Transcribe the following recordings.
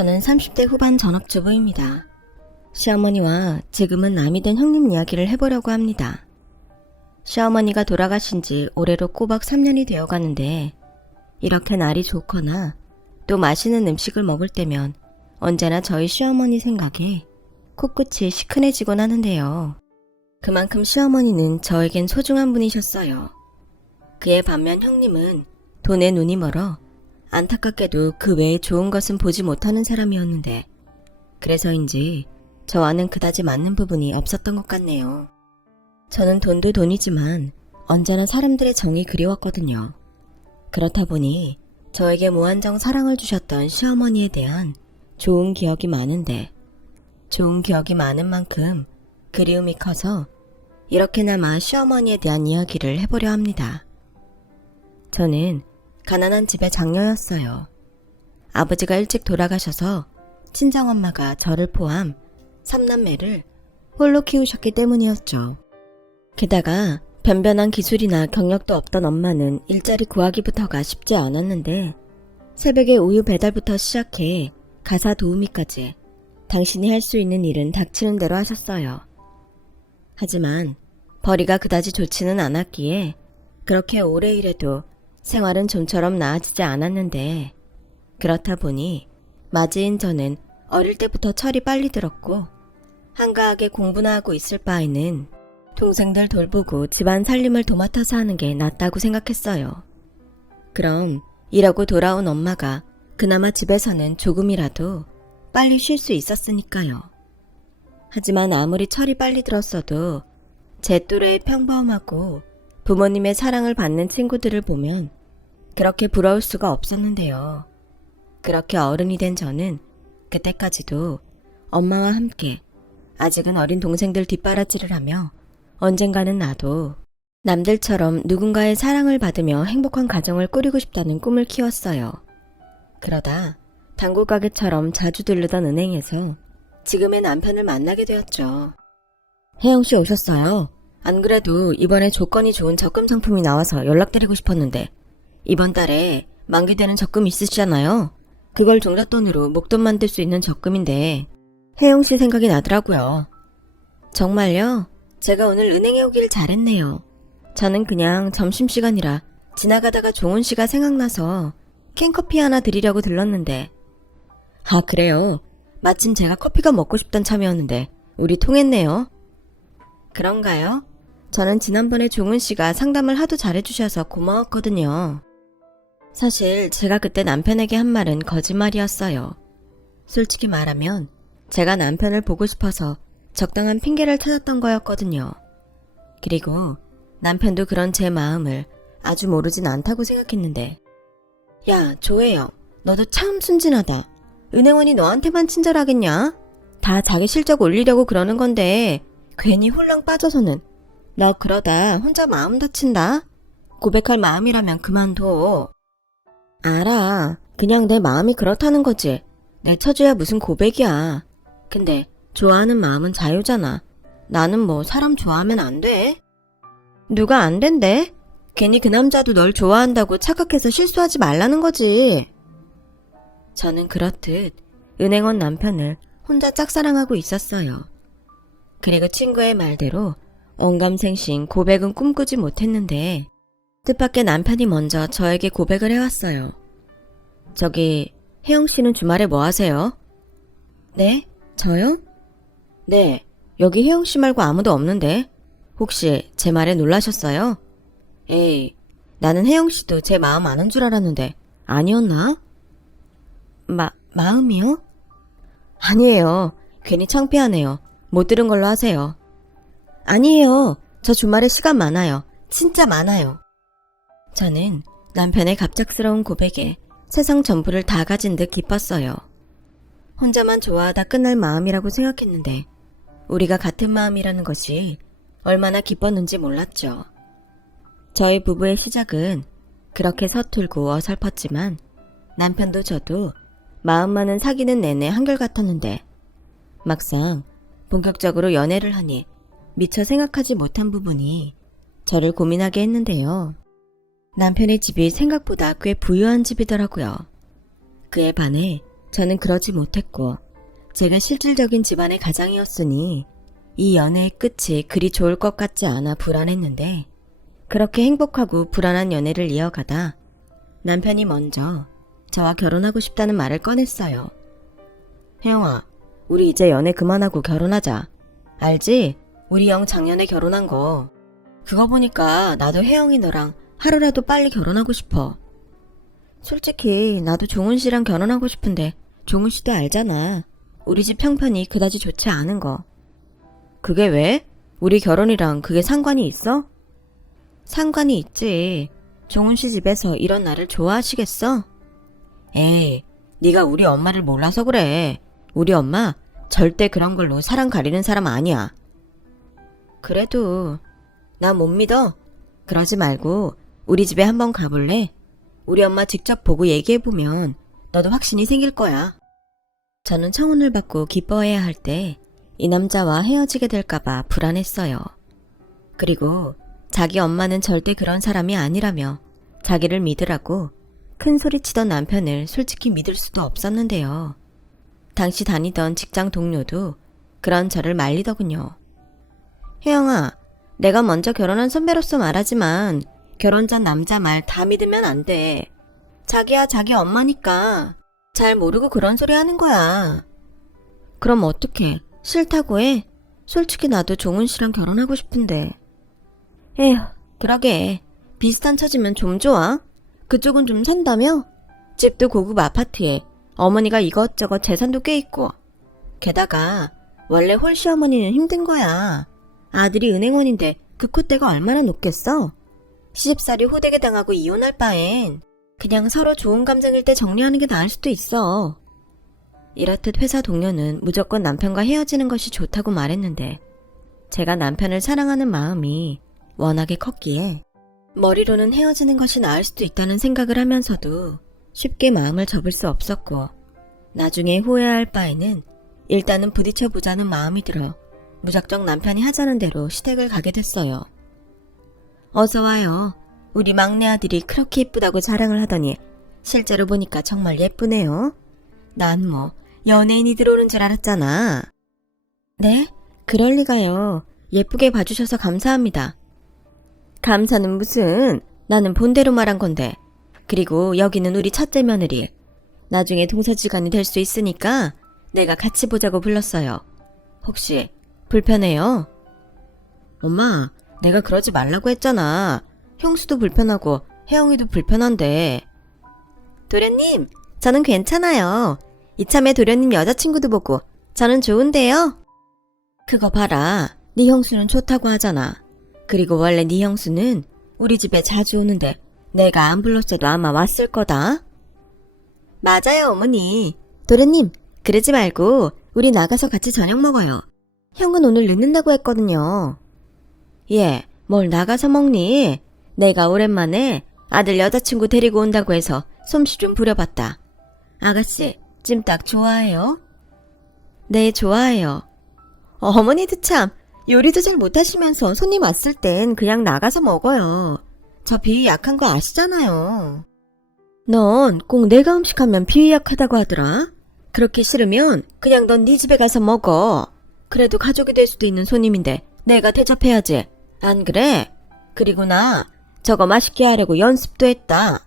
저는 30대 후반 전업주부입니다. 시어머니와 지금은 남이 된 형님 이야기를 해보려고 합니다. 시어머니가 돌아가신 지 올해로 꼬박 3년이 되어가는데 이렇게 날이 좋거나 또 맛있는 음식을 먹을 때면 언제나 저희 시어머니 생각에 코끝이 시큰해지곤 하는데요. 그만큼 시어머니는 저에겐 소중한 분이셨어요. 그에 반면 형님은 돈에 눈이 멀어 안타깝게도 그 외에 좋은 것은 보지 못하는 사람이었는데 그래서인지 저와는 그다지 맞는 부분이 없었던 것 같네요. 저는 돈도 돈이지만 언제나 사람들의 정이 그리웠거든요. 그렇다 보니 저에게 무한정 사랑을 주셨던 시어머니에 대한 좋은 기억이 많은데 좋은 기억이 많은 만큼 그리움이 커서 이렇게나마 시어머니에 대한 이야기를 해보려 합니다. 저는 가난한 집의 장녀였어요. 아버지가 일찍 돌아가셔서 친정엄마가 저를 포함 3남매를 홀로 키우셨기 때문이었죠. 게다가 변변한 기술이나 경력도 없던 엄마는 일자리 구하기부터가 쉽지 않았는데 새벽에 우유 배달부터 시작해 가사 도우미까지 당신이 할 수 있는 일은 닥치는 대로 하셨어요. 하지만 벌이가 그다지 좋지는 않았기에 그렇게 오래 일해도 생활은 좀처럼 나아지지 않았는데 그렇다 보니 맞이인 저는 어릴 때부터 철이 빨리 들었고 한가하게 공부나 하고 있을 바에는 동생들 돌보고 집안 살림을 도맡아서 하는 게 낫다고 생각했어요. 그럼 일하고 돌아온 엄마가 그나마 집에서는 조금이라도 빨리 쉴 수 있었으니까요. 하지만 아무리 철이 빨리 들었어도 제 또래의 평범하고 부모님의 사랑을 받는 친구들을 보면 그렇게 부러울 수가 없었는데요. 그렇게 어른이 된 저는 그때까지도 엄마와 함께 아직은 어린 동생들 뒷바라지를 하며 언젠가는 나도 남들처럼 누군가의 사랑을 받으며 행복한 가정을 꾸리고 싶다는 꿈을 키웠어요. 그러다 단골 가게처럼 자주 들르던 은행에서 지금의 남편을 만나게 되었죠. 혜영씨 오셨어요? 안 그래도 이번에 조건이 좋은 적금 상품이 나와서 연락드리고 싶었는데 이번 달에 만기되는 적금 있으시잖아요. 그걸 종잣돈으로 목돈 만들 수 있는 적금인데 혜영씨 생각이 나더라고요. 정말요? 제가 오늘 은행에 오길 잘했네요. 저는 그냥 점심시간이라 지나가다가 종훈씨가 생각나서 캔커피 하나 드리려고 들렀는데 아 그래요? 마침 제가 커피가 먹고 싶던 참이었는데 우리 통했네요. 그런가요? 저는 지난번에 종훈씨가 상담을 하도 잘해주셔서 고마웠거든요. 사실 제가 그때 남편에게 한 말은 거짓말이었어요. 솔직히 말하면 제가 남편을 보고 싶어서 적당한 핑계를 찾았던 거였거든요. 그리고 남편도 그런 제 마음을 아주 모르진 않다고 생각했는데 야 조혜영 너도 참 순진하다. 은행원이 너한테만 친절하겠냐? 다 자기 실적 올리려고 그러는 건데 괜히 홀랑 빠져서는 너 그러다 혼자 마음 다친다. 고백할 마음이라면 그만둬. 알아. 그냥 내 마음이 그렇다는 거지. 내 처지야 무슨 고백이야. 근데 좋아하는 마음은 자유잖아. 나는 뭐 사람 좋아하면 안 돼? 누가 안 된대? 괜히 그 남자도 널 좋아한다고 착각해서 실수하지 말라는 거지. 저는 그렇듯 은행원 남편을 혼자 짝사랑하고 있었어요. 그리고 친구의 말대로 언감생심 고백은 꿈꾸지 못했는데 뜻밖의 남편이 먼저 저에게 고백을 해왔어요. 저기 혜영씨는 주말에 뭐 하세요? 네? 저요? 네, 여기 혜영씨 말고 아무도 없는데 혹시 제 말에 놀라셨어요? 에이, 나는 혜영씨도 제 마음 아는 줄 알았는데 아니었나? 마음이요? 아니에요. 괜히 창피하네요. 못 들은 걸로 하세요. 아니에요. 저 주말에 시간 많아요. 진짜 많아요. 저는 남편의 갑작스러운 고백에 세상 전부를 다 가진 듯 기뻤어요. 혼자만 좋아하다 끝날 마음이라고 생각했는데 우리가 같은 마음이라는 것이 얼마나 기뻤는지 몰랐죠. 저희 부부의 시작은 그렇게 서툴고 어설펐지만 남편도 저도 마음만은 사귀는 내내 한결같았는데 막상 본격적으로 연애를 하니 미처 생각하지 못한 부분이 저를 고민하게 했는데요. 남편의 집이 생각보다 꽤 부유한 집이더라고요. 그에 반해 저는 그러지 못했고 제가 실질적인 집안의 가장이었으니 이 연애의 끝이 그리 좋을 것 같지 않아 불안했는데 그렇게 행복하고 불안한 연애를 이어가다 남편이 먼저 저와 결혼하고 싶다는 말을 꺼냈어요. 혜영아, 우리 이제 연애 그만하고 결혼하자. 알지? 우리 영 작년에 결혼한 거. 그거 보니까 나도 혜영이 너랑 하루라도 빨리 결혼하고 싶어. 솔직히 나도 종훈 씨랑 결혼하고 싶은데 종훈 씨도 알잖아. 우리 집 형편이 그다지 좋지 않은 거. 그게 왜? 우리 결혼이랑 그게 상관이 있어? 상관이 있지. 종훈 씨 집에서 이런 나를 좋아하시겠어? 에이, 네가 우리 엄마를 몰라서 그래. 우리 엄마 절대 그런 걸로 사랑 가리는 사람 아니야. 그래도 나 못 믿어. 그러지 말고 우리 집에 한번 가볼래? 우리 엄마 직접 보고 얘기해보면 너도 확신이 생길 거야. 저는 청혼을 받고 기뻐해야 할 때 이 남자와 헤어지게 될까봐 불안했어요. 그리고 자기 엄마는 절대 그런 사람이 아니라며 자기를 믿으라고 큰 소리치던 남편을 솔직히 믿을 수도 없었는데요. 당시 다니던 직장 동료도 그런 저를 말리더군요. 혜영아, 내가 먼저 결혼한 선배로서 말하지만 결혼 전 남자 말 다 믿으면 안 돼. 자기야 자기 엄마니까 잘 모르고 그런 소리 하는 거야. 그럼 어떡해? 싫다고 해? 솔직히 나도 종훈 씨랑 결혼하고 싶은데. 에휴, 그러게. 비슷한 처지면 좀 좋아. 그쪽은 좀 산다며? 집도 고급 아파트에 어머니가 이것저것 재산도 꽤 있고. 게다가 원래 홀시어머니는 힘든 거야. 아들이 은행원인데 그 콧대가 얼마나 높겠어? 시집살이 호되게 당하고 이혼할 바엔 그냥 서로 좋은 감정일 때 정리하는 게 나을 수도 있어. 이렇듯 회사 동료는 무조건 남편과 헤어지는 것이 좋다고 말했는데 제가 남편을 사랑하는 마음이 워낙에 컸기에 머리로는 헤어지는 것이 나을 수도 있다는 생각을 하면서도 쉽게 마음을 접을 수 없었고 나중에 후회할 바에는 일단은 부딪혀보자는 마음이 들어 무작정 남편이 하자는 대로 시댁을 가게 됐어요. 어서 와요. 우리 막내 아들이 그렇게 예쁘다고 자랑을 하더니 실제로 보니까 정말 예쁘네요. 난 뭐 연예인이 들어오는 줄 알았잖아. 네? 그럴 리가요. 예쁘게 봐주셔서 감사합니다. 감사는 무슨, 나는 본대로 말한 건데. 그리고 여기는 우리 첫째 며느리. 나중에 동서지간이 될 수 있으니까 내가 같이 보자고 불렀어요. 혹시 불편해요? 엄마, 내가 그러지 말라고 했잖아. 형수도 불편하고 혜영이도 불편한데. 도련님, 저는 괜찮아요. 이참에 도련님 여자친구도 보고 저는 좋은데요. 그거 봐라. 네 형수는 좋다고 하잖아. 그리고 원래 네 형수는 우리 집에 자주 오는데 내가 안 불렀어도 아마 왔을 거다. 맞아요, 어머니. 도련님, 그러지 말고 우리 나가서 같이 저녁 먹어요. 형은 오늘 늦는다고 했거든요. 예, 뭘 나가서 먹니? 내가 오랜만에 아들 여자친구 데리고 온다고 해서 솜씨 좀 부려봤다. 아가씨, 찜닭 좋아해요? 네, 좋아해요. 어머니도 참, 요리도 잘 못하시면서 손님 왔을 땐 그냥 나가서 먹어요. 저 비위 약한 거 아시잖아요. 넌 꼭 내가 음식하면 비위 약하다고 하더라. 그렇게 싫으면 그냥 넌 네 집에 가서 먹어. 그래도 가족이 될 수도 있는 손님인데 내가 대접해야지. 안 그래? 그리고 나 저거 맛있게 하려고 연습도 했다.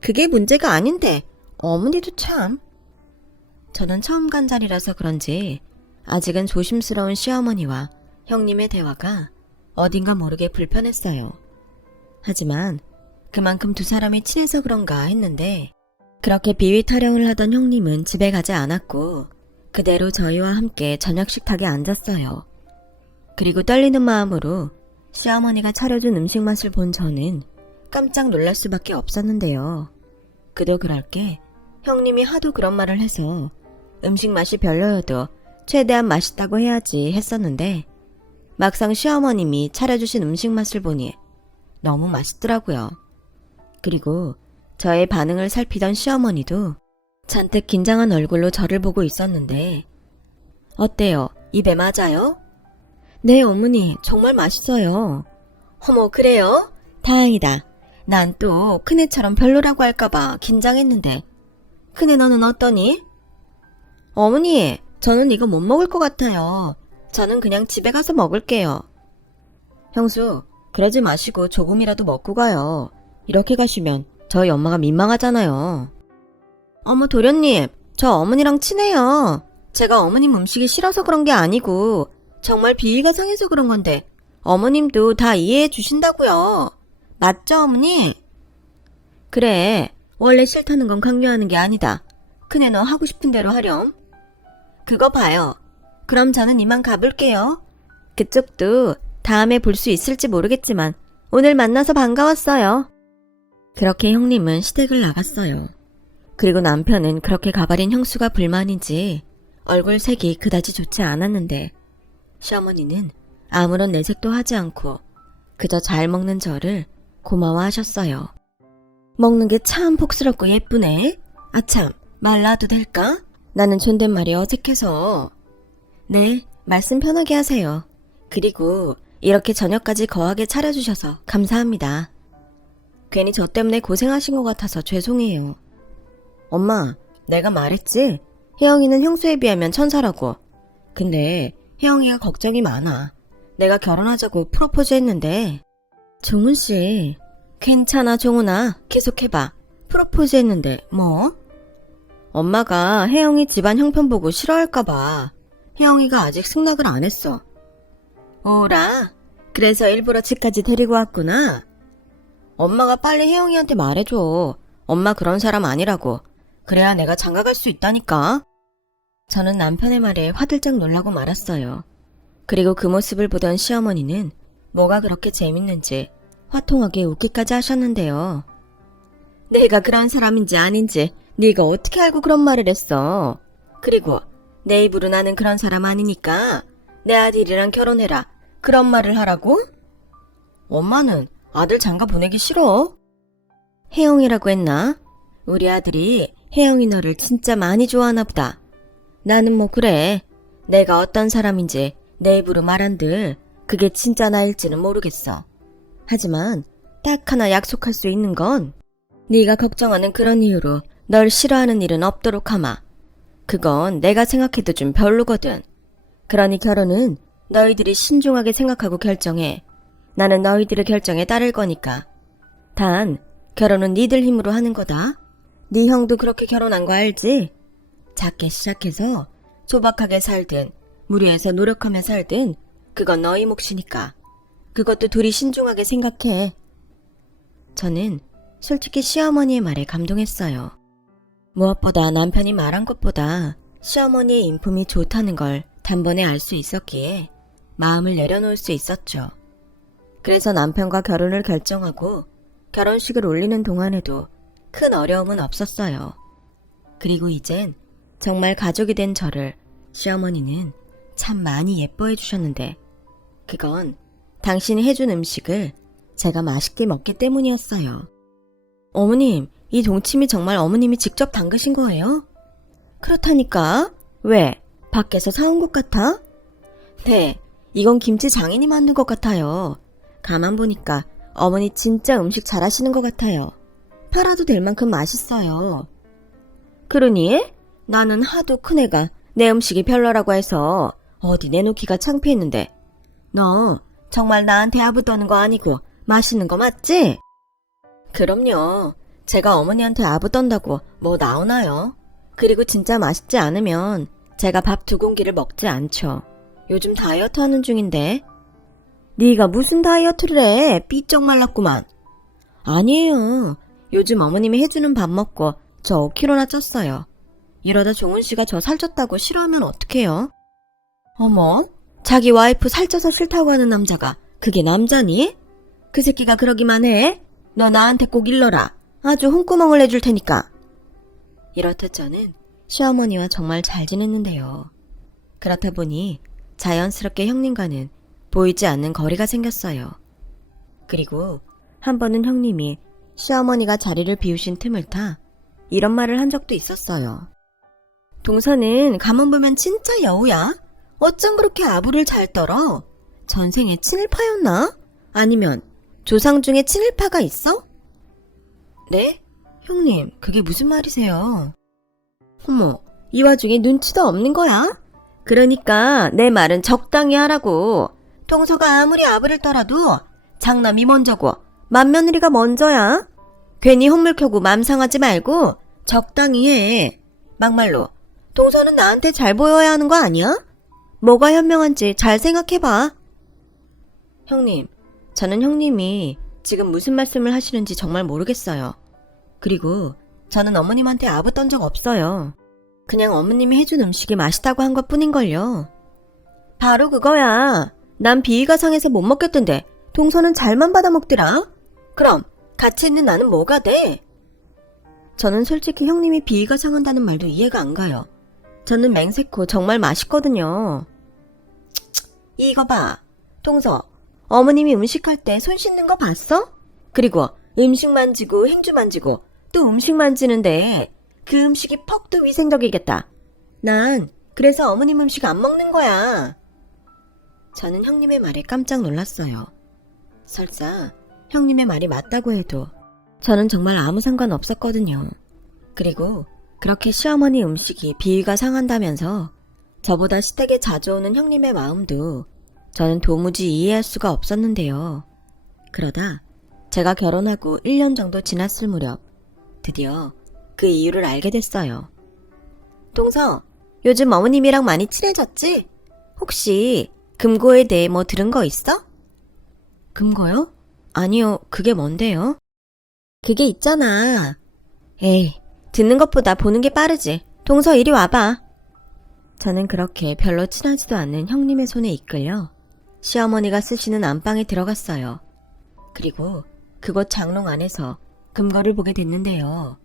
그게 문제가 아닌데 어머니도 참. 저는 처음 간 자리라서 그런지 아직은 조심스러운 시어머니와 형님의 대화가 어딘가 모르게 불편했어요. 하지만 그만큼 두 사람이 친해서 그런가 했는데 그렇게 비위 타령을 하던 형님은 집에 가지 않았고 그대로 저희와 함께 저녁 식탁에 앉았어요. 그리고 떨리는 마음으로 시어머니가 차려준 음식 맛을 본 저는 깜짝 놀랄 수밖에 없었는데요. 그도 그럴 게 형님이 하도 그런 말을 해서 음식 맛이 별로여도 최대한 맛있다고 해야지 했었는데 막상 시어머님이 차려주신 음식 맛을 보니 너무 맛있더라고요. 그리고 저의 반응을 살피던 시어머니도 잔뜩 긴장한 얼굴로 저를 보고 있었는데 어때요? 입에 맞아요? 네, 어머니, 정말 맛있어요. 어머, 그래요? 다행이다. 난 또 큰애처럼 별로라고 할까봐 긴장했는데 큰애 너는 어떠니? 어머니, 저는 이거 못 먹을 것 같아요. 저는 그냥 집에 가서 먹을게요. 형수, 그러지 마시고 조금이라도 먹고 가요. 이렇게 가시면 저희 엄마가 민망하잖아요. 어머 도련님, 저 어머니랑 친해요. 제가 어머님 음식이 싫어서 그런 게 아니고 정말 비위가 상해서 그런 건데 어머님도 다 이해해 주신다고요. 맞죠, 어머니? 그래, 원래 싫다는 건 강요하는 게 아니다. 큰애 너 하고 싶은 대로 하렴. 그거 봐요. 그럼 저는 이만 가볼게요. 그쪽도 다음에 볼 수 있을지 모르겠지만 오늘 만나서 반가웠어요. 그렇게 형님은 시댁을 나갔어요. 그리고 남편은 그렇게 가버린 형수가 불만인지 얼굴 색이 그다지 좋지 않았는데 시어머니는 아무런 내색도 하지 않고 그저 잘 먹는 저를 고마워하셨어요. 먹는 게 참 복스럽고 예쁘네. 아참, 말 놔도 될까? 나는 존댓말이 어색해서. 네, 말씀 편하게 하세요. 그리고 이렇게 저녁까지 거하게 차려주셔서 감사합니다. 괜히 저 때문에 고생하신 것 같아서 죄송해요. 엄마, 내가 말했지? 혜영이는 형수에 비하면 천사라고. 근데 혜영이가 걱정이 많아. 내가 결혼하자고 프로포즈 했는데. 종훈씨, 괜찮아 종훈아, 계속해봐. 프로포즈 했는데 뭐? 엄마가 혜영이 집안 형편 보고 싫어할까봐 혜영이가 아직 승낙을 안 했어. 오라, 그래서 일부러 집까지 데리고 왔구나. 엄마가 빨리 혜영이한테 말해줘. 엄마 그런 사람 아니라고. 그래야 내가 장가갈 수 있다니까. 저는 남편의 말에 화들짝 놀라고 말았어요. 그리고 그 모습을 보던 시어머니는 뭐가 그렇게 재밌는지 화통하게 웃기까지 하셨는데요. 내가 그런 사람인지 아닌지 네가 어떻게 알고 그런 말을 했어. 그리고 내 입으로 나는 그런 사람 아니니까 내 아들이랑 결혼해라 그런 말을 하라고? 엄마는 아들 장가 보내기 싫어. 혜영이라고 했나? 우리 아들이 혜영이 너를 진짜 많이 좋아하나 보다. 나는 뭐 그래. 내가 어떤 사람인지 내 입으로 말한들 그게 진짜 나일지는 모르겠어. 하지만 딱 하나 약속할 수 있는 건 네가 걱정하는 그런 이유로 널 싫어하는 일은 없도록 하마. 그건 내가 생각해도 좀 별로거든. 그러니 결혼은 너희들이 신중하게 생각하고 결정해. 나는 너희들의 결정에 따를 거니까. 단 결혼은 니들 힘으로 하는 거다. 네 형도 그렇게 결혼한 거 알지? 작게 시작해서 소박하게 살든 무리해서 노력하며 살든 그건 너희 몫이니까. 그것도 둘이 신중하게 생각해. 저는 솔직히 시어머니의 말에 감동했어요. 무엇보다 남편이 말한 것보다 시어머니의 인품이 좋다는 걸 단번에 알 수 있었기에 마음을 내려놓을 수 있었죠. 그래서 남편과 결혼을 결정하고 결혼식을 올리는 동안에도 큰 어려움은 없었어요. 그리고 이젠 정말 가족이 된 저를 시어머니는 참 많이 예뻐해 주셨는데 그건 당신이 해준 음식을 제가 맛있게 먹기 때문이었어요. 어머님, 이 동치미 정말 어머님이 직접 담그신 거예요? 그렇다니까. 왜? 밖에서 사온 것 같아? 네, 이건 김치 장인이 만든 것 같아요. 가만 보니까 어머니 진짜 음식 잘하시는 것 같아요. 팔아도 될 만큼 맛있어요. 그러니? 나는 하도 큰애가 내 음식이 별로라고 해서 어디 내놓기가 창피했는데 너 정말 나한테 아부 떠는 거 아니고 맛있는 거 맞지? 그럼요. 제가 어머니한테 아부 떤다고 뭐 나오나요? 그리고 진짜 맛있지 않으면 제가 밥 2공기를 먹지 않죠. 요즘 다이어트 하는 중인데. 네가 무슨 다이어트를 해? 삐쩍 말랐구만. 아니에요. 요즘 어머님이 해주는 밥 먹고 저 5kg나 쪘어요. 이러다 종훈씨가 저 살쪘다고 싫어하면 어떡해요? 어머, 자기 와이프 살쪄서 싫다고 하는 남자가 그게 남자니? 그 새끼가 그러기만 해? 너 나한테 꼭 일러라. 아주 홍구멍을 내줄 테니까. 이렇듯 저는 시어머니와 정말 잘 지냈는데요. 그렇다 보니 자연스럽게 형님과는 보이지 않는 거리가 생겼어요. 그리고 한 번은 형님이 시어머니가 자리를 비우신 틈을 타 이런 말을 한 적도 있었어요. 동서는 가만 보면 진짜 여우야? 어쩜 그렇게 아부를 잘 떨어? 전생에 친일파였나? 아니면 조상 중에 친일파가 있어? 네? 형님, 그게 무슨 말이세요? 어머, 이 와중에 눈치도 없는 거야? 그러니까 내 말은 적당히 하라고. 동서가 아무리 아부를 떨어도 장남이 먼저고 맏며느리가 먼저야. 괜히 헛물 켜고 맘 상하지 말고 적당히 해. 막말로 동서는 나한테 잘 보여야 하는 거 아니야? 뭐가 현명한지 잘 생각해봐. 형님, 저는 형님이 지금 무슨 말씀을 하시는지 정말 모르겠어요. 그리고 저는 어머님한테 아부 떤 적 없어요. 그냥 어머님이 해준 음식이 맛있다고 한 것뿐인걸요. 바로 그거야. 난 비위가 상해서 못 먹겠던데 동서는 잘만 받아 먹더라. 그럼 같이 있는 나는 뭐가 돼? 저는 솔직히 형님이 비위가 상한다는 말도 이해가 안 가요. 저는 맹세코 정말 맛있거든요. 이거 봐. 동서, 어머님이 음식할 때 손 씻는 거 봤어? 그리고 음식 만지고 행주 만지고 또 음식 만지는데 그 음식이 퍽도 위생적이겠다. 난 그래서 어머님 음식 안 먹는 거야. 저는 형님의 말에 깜짝 놀랐어요. 설사 형님의 말이 맞다고 해도 저는 정말 아무 상관 없었거든요. 그리고 그렇게 시어머니 음식이 비위가 상한다면서 저보다 시댁에 자주 오는 형님의 마음도 저는 도무지 이해할 수가 없었는데요. 그러다 제가 결혼하고 1년 정도 지났을 무렵 드디어 그 이유를 알게 됐어요. 동서, 요즘 어머님이랑 많이 친해졌지? 혹시 금고에 대해 뭐 들은 거 있어? 금고요? 아니요, 그게 뭔데요? 그게 있잖아. 에이, 듣는 것보다 보는 게 빠르지. 동서 이리 와봐. 저는 그렇게 별로 친하지도 않는 형님의 손에 이끌려 시어머니가 쓰시는 안방에 들어갔어요. 그리고 그곳 장롱 안에서 금고를 보게 됐는데요.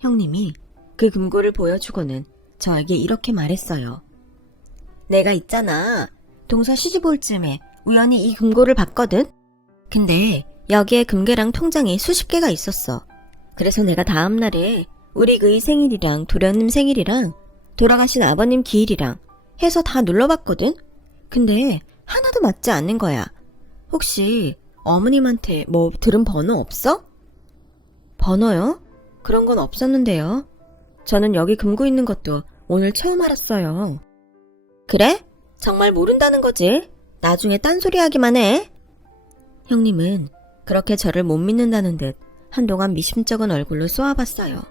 형님이 그 금고를 보여주고는 저에게 이렇게 말했어요. 내가 있잖아. 동서 시집 올 쯤에 우연히 이 금고를 봤거든? 근데 여기에 금괴랑 통장이 수십 개가 있었어. 그래서 내가 다음날에 우리 그의 생일이랑 도련님 생일이랑 돌아가신 아버님 기일이랑 해서 다 눌러봤거든? 근데 하나도 맞지 않는 거야. 혹시 어머님한테 뭐 들은 번호 없어? 번호요? 그런 건 없었는데요. 저는 여기 금고 있는 것도 오늘 처음 알았어요. 그래? 정말 모른다는 거지? 나중에 딴소리 하기만 해. 형님은 그렇게 저를 못 믿는다는 듯 한동안 미심쩍은 얼굴로 쏘아봤어요.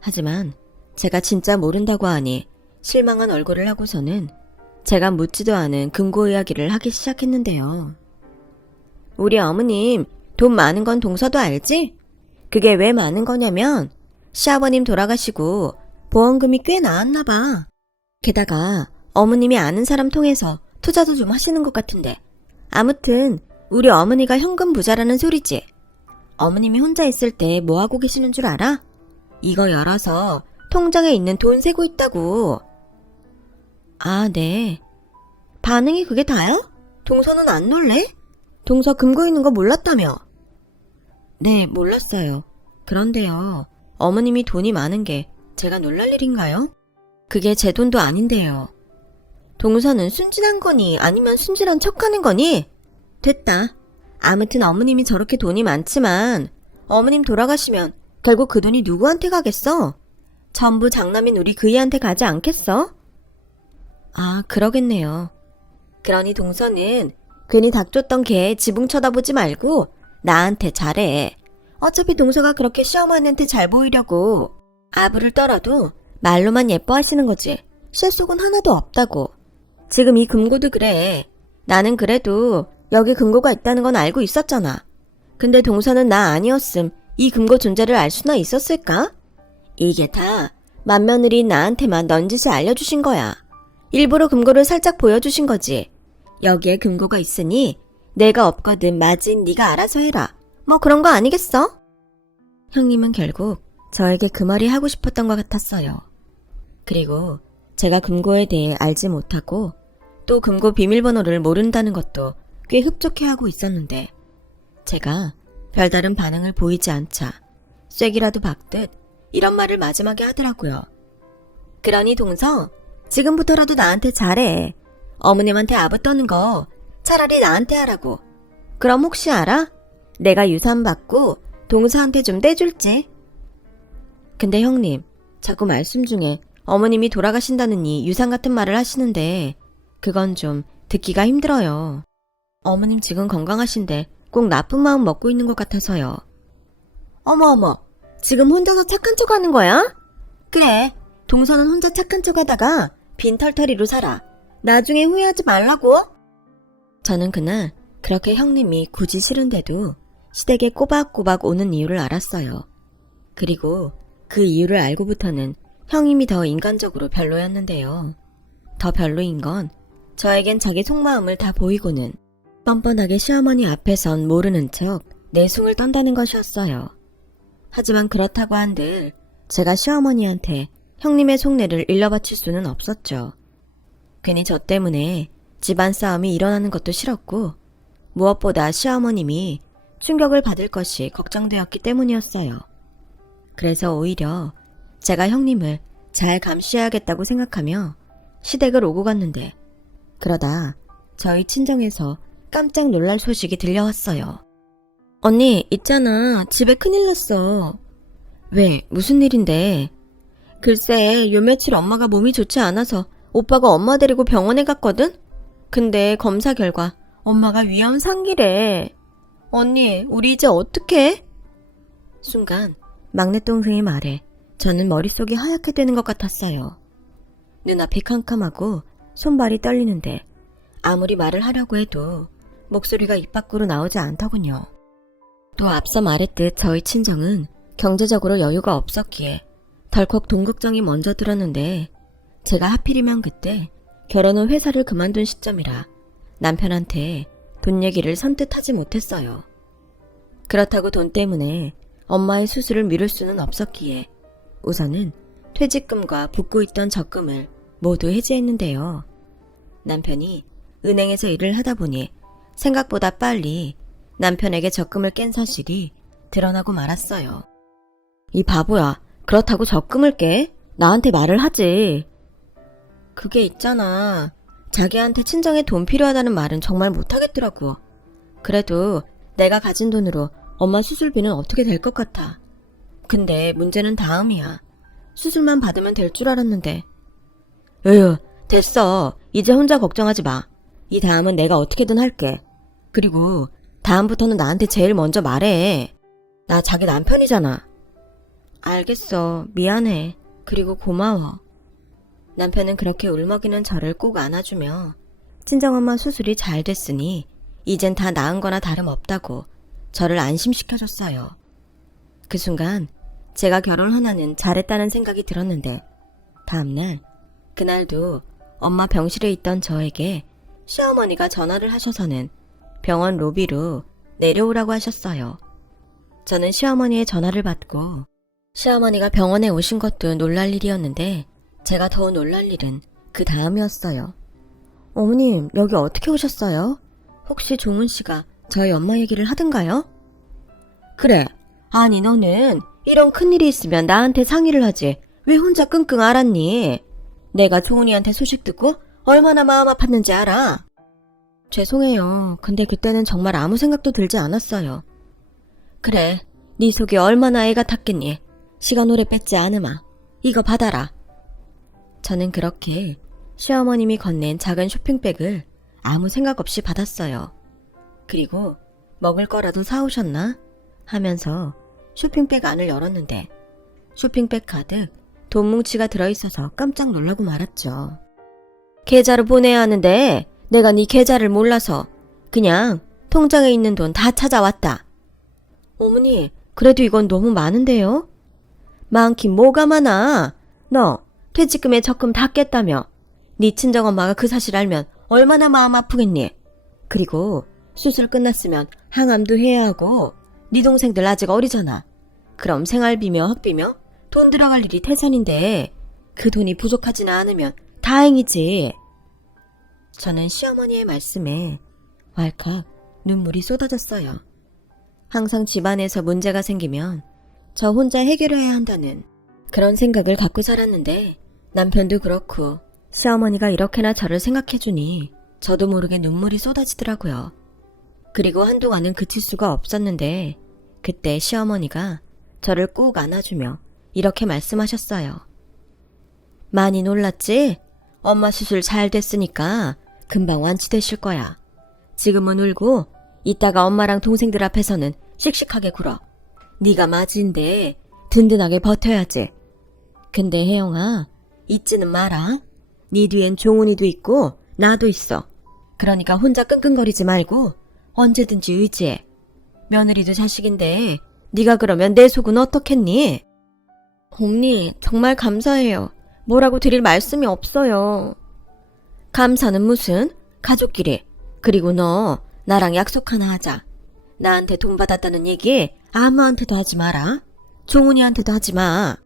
하지만 제가 진짜 모른다고 하니 실망한 얼굴을 하고서는 제가 묻지도 않은 금고 이야기를 하기 시작했는데요. 우리 어머님 돈 많은 건 동서도 알지? 그게 왜 많은 거냐면 시아버님 돌아가시고 보험금이 꽤 나왔나 봐. 게다가 어머님이 아는 사람 통해서 투자도 좀 하시는 것 같은데 아무튼 우리 어머니가 현금 부자라는 소리지. 어머님이 혼자 있을 때 뭐 하고 계시는 줄 알아? 이거 열어서 통장에 있는 돈 세고 있다고. 아, 네. 반응이 그게 다야? 동서는 안 놀래? 동서 금고 있는 거 몰랐다며? 네, 몰랐어요. 그런데요, 어머님이 돈이 많은 게 제가 놀랄 일인가요? 그게 제 돈도 아닌데요. 동서는 순진한 거니 아니면 순진한 척하는 거니? 됐다. 아무튼 어머님이 저렇게 돈이 많지만 어머님 돌아가시면 결국 그 돈이 누구한테 가겠어? 전부 장남인 우리 그이한테 가지 않겠어? 아, 그러겠네요. 그러니 동서는 괜히 닥쳤던 개 지붕 쳐다보지 말고 나한테 잘해. 어차피 동서가 그렇게 시어머니한테 잘 보이려고 아부를 떨어도 말로만 예뻐하시는 거지 실속은 하나도 없다고. 지금 이 금고도 그래. 나는 그래도 여기 금고가 있다는 건 알고 있었잖아. 근데 동서는 나 아니었음 이 금고 존재를 알 수나 있었을까? 이게 다 맏며느리인 나한테만 넌지시 알려주신 거야. 일부러 금고를 살짝 보여주신 거지. 여기에 금고가 있으니 내가 없거든 맞은 네가 알아서 해라. 뭐 그런 거 아니겠어? 형님은 결국 저에게 그 말이 하고 싶었던 것 같았어요. 그리고 제가 금고에 대해 알지 못하고 또 금고 비밀번호를 모른다는 것도 꽤 흡족해하고 있었는데 제가 별다른 반응을 보이지 않자 쐐기라도 박듯 이런 말을 마지막에 하더라고요. 그러니 동서 지금부터라도 나한테 잘해. 어머님한테 아부 떠는 거 차라리 나한테 하라고. 그럼 혹시 알아? 내가 유산 받고 동서한테 좀 떼줄지. 근데 형님, 자꾸 말씀 중에 어머님이 돌아가신다느니 유산 같은 말을 하시는데 그건 좀 듣기가 힘들어요. 어머님 지금 건강하신데 꼭 나쁜 마음 먹고 있는 것 같아서요. 어머, 지금 혼자서 착한 척 하는 거야? 그래, 동서는 혼자 착한 척 하다가 빈털터리로 살아. 나중에 후회하지 말라고. 저는 그날 그렇게 형님이 굳이 싫은데도 시댁에 꼬박꼬박 오는 이유를 알았어요. 그리고 그 이유를 알고부터는 형님이 더 인간적으로 별로였는데요. 더 별로인 건 저에겐 자기 속마음을 다 보이고는 뻔뻔하게 시어머니 앞에선 모르는 척 내숭을 떤다는 것이었어요. 하지만 그렇다고 한들 제가 시어머니한테 형님의 속내를 일러바칠 수는 없었죠. 괜히 저 때문에 집안 싸움이 일어나는 것도 싫었고 무엇보다 시어머님이 충격을 받을 것이 걱정되었기 때문이었어요. 그래서 오히려 제가 형님을 잘 감시해야겠다고 생각하며 시댁을 오고 갔는데 그러다 저희 친정에서 깜짝 놀랄 소식이 들려왔어요. 언니, 있잖아. 집에 큰일 났어. 왜? 무슨 일인데? 글쎄, 요 며칠 엄마가 몸이 좋지 않아서 오빠가 엄마 데리고 병원에 갔거든? 근데 검사 결과 엄마가 위암 상기래. 언니, 우리 이제 어떡해? 순간 막내 동생의 말에 저는 머릿속이 하얗게 되는 것 같았어요. 눈앞이 캄캄하고 손발이 떨리는데 아무리 말을 하려고 해도 목소리가 입 밖으로 나오지 않더군요. 또 앞서 말했듯 저희 친정은 경제적으로 여유가 없었기에 덜컥 돈 걱정이 먼저 들었는데 제가 하필이면 그때 결혼 후 회사를 그만둔 시점이라 남편한테 돈 얘기를 선뜻 하지 못했어요. 그렇다고 돈 때문에 엄마의 수술을 미룰 수는 없었기에 우선은 퇴직금과 붓고 있던 적금을 모두 해지했는데요. 남편이 은행에서 일을 하다 보니 생각보다 빨리 남편에게 적금을 깬 사실이 드러나고 말았어요. 이 바보야, 그렇다고 적금을 깨? 나한테 말을 하지. 그게 있잖아. 자기한테 친정에 돈 필요하다는 말은 정말 못하겠더라고. 그래도 내가 가진 돈으로 엄마 수술비는 어떻게 될 것 같아. 근데 문제는 다음이야. 수술만 받으면 될 줄 알았는데. 에휴, 됐어. 이제 혼자 걱정하지 마. 이 다음은 내가 어떻게든 할게. 그리고 다음부터는 나한테 제일 먼저 말해. 나 자기 남편이잖아. 알겠어. 미안해. 그리고 고마워. 남편은 그렇게 울먹이는 저를 꼭 안아주며 친정엄마 수술이 잘 됐으니 이젠 다 나은 거나 다름없다고 저를 안심시켜줬어요. 그 순간 제가 결혼 하나는 잘했다는 생각이 들었는데 다음날 그날도 엄마 병실에 있던 저에게 시어머니가 전화를 하셔서는 병원 로비로 내려오라고 하셨어요. 저는 시어머니의 전화를 받고 시어머니가 병원에 오신 것도 놀랄 일이었는데 제가 더 놀랄 일은 그 다음이었어요. 어머님, 여기 어떻게 오셨어요? 혹시 종은 씨가 저희 엄마 얘기를 하던가요? 그래. 아니 너는 이런 큰일이 있으면 나한테 상의를 하지 왜 혼자 끙끙 앓았니? 내가 종은이한테 소식 듣고 얼마나 마음 아팠는지 알아? 죄송해요. 근데 그때는 정말 아무 생각도 들지 않았어요. 그래. 네 속이 얼마나 애가 탔겠니? 시간 오래 뺏지 않으마. 이거 받아라. 저는 그렇게 시어머님이 건넨 작은 쇼핑백을 아무 생각 없이 받았어요. 그리고 먹을 거라도 사오셨나? 하면서 쇼핑백 안을 열었는데 쇼핑백 가득 돈 뭉치가 들어있어서 깜짝 놀라고 말았죠. 계좌로 보내야 하는데 내가 네 계좌를 몰라서 그냥 통장에 있는 돈 다 찾아왔다. 어머니, 그래도 이건 너무 많은데요? 많긴 뭐가 많아. 너 퇴직금에 적금 다 깼다며. 네 친정엄마가 그 사실 알면 얼마나 마음 아프겠니? 그리고 수술 끝났으면 항암도 해야 하고 네 동생들 아직 어리잖아. 그럼 생활비며 학비며 돈 들어갈 일이 태산인데 그 돈이 부족하지는 않으면 다행이지. 저는 시어머니의 말씀에 왈칵 눈물이 쏟아졌어요. 항상 집안에서 문제가 생기면 저 혼자 해결해야 한다는 그런 생각을 갖고 살았는데 남편도 그렇고 시어머니가 이렇게나 저를 생각해주니 저도 모르게 눈물이 쏟아지더라고요. 그리고 한동안은 그칠 수가 없었는데 그때 시어머니가 저를 꾹 안아주며 이렇게 말씀하셨어요. 많이 놀랐지? 엄마 수술 잘 됐으니까 금방 완치되실 거야. 지금은 울고 이따가 엄마랑 동생들 앞에서는 씩씩하게 굴어. 네가 맞이인데 든든하게 버텨야지. 근데 혜영아, 잊지는 마라. 네 뒤엔 종훈이도 있고 나도 있어. 그러니까 혼자 끙끙거리지 말고 언제든지 의지해. 며느리도 자식인데 네가 그러면 내 속은 어떻겠니? 언니, 정말 감사해요. 뭐라고 드릴 말씀이 없어요. 감사는 무슨? 가족끼리. 그리고 너 나랑 약속 하나 하자. 나한테 돈 받았다는 얘기 아무한테도 하지 마라. 종훈이한테도 하지 마.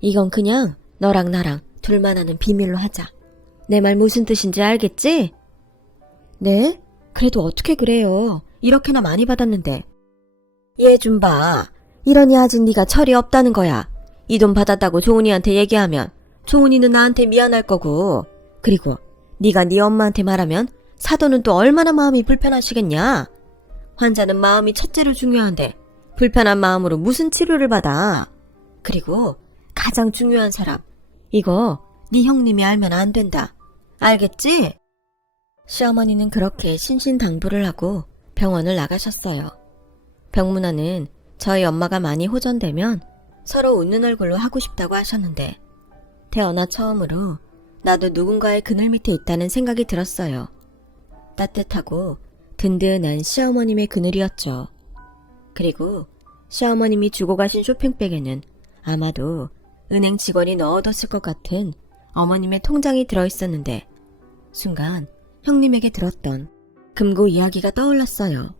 이건 그냥 너랑 나랑 둘만 아는 비밀로 하자. 내 말 무슨 뜻인지 알겠지? 네? 그래도 어떻게 그래요. 이렇게나 많이 받았는데. 얘 좀 봐. 이러니 아직 네가 철이 없다는 거야. 이 돈 받았다고 종훈이한테 얘기하면 종훈이는 나한테 미안할 거고, 그리고 네가 네 엄마한테 말하면 사돈은 또 얼마나 마음이 불편하시겠냐. 환자는 마음이 첫째로 중요한데 불편한 마음으로 무슨 치료를 받아. 그리고 가장 중요한 사람, 이거 네 형님이 알면 안 된다. 알겠지? 시어머니는 그렇게 신신당부를 하고 병원을 나가셨어요. 병문안은 저희 엄마가 많이 호전되면 서로 웃는 얼굴로 하고 싶다고 하셨는데, 태어나 처음으로 나도 누군가의 그늘 밑에 있다는 생각이 들었어요. 따뜻하고 든든한 시어머님의 그늘이었죠. 그리고 시어머님이 주고 가신 쇼핑백에는 아마도 은행 직원이 넣어뒀을 것 같은 어머님의 통장이 들어있었는데, 순간 형님에게 들었던 금고 이야기가 떠올랐어요.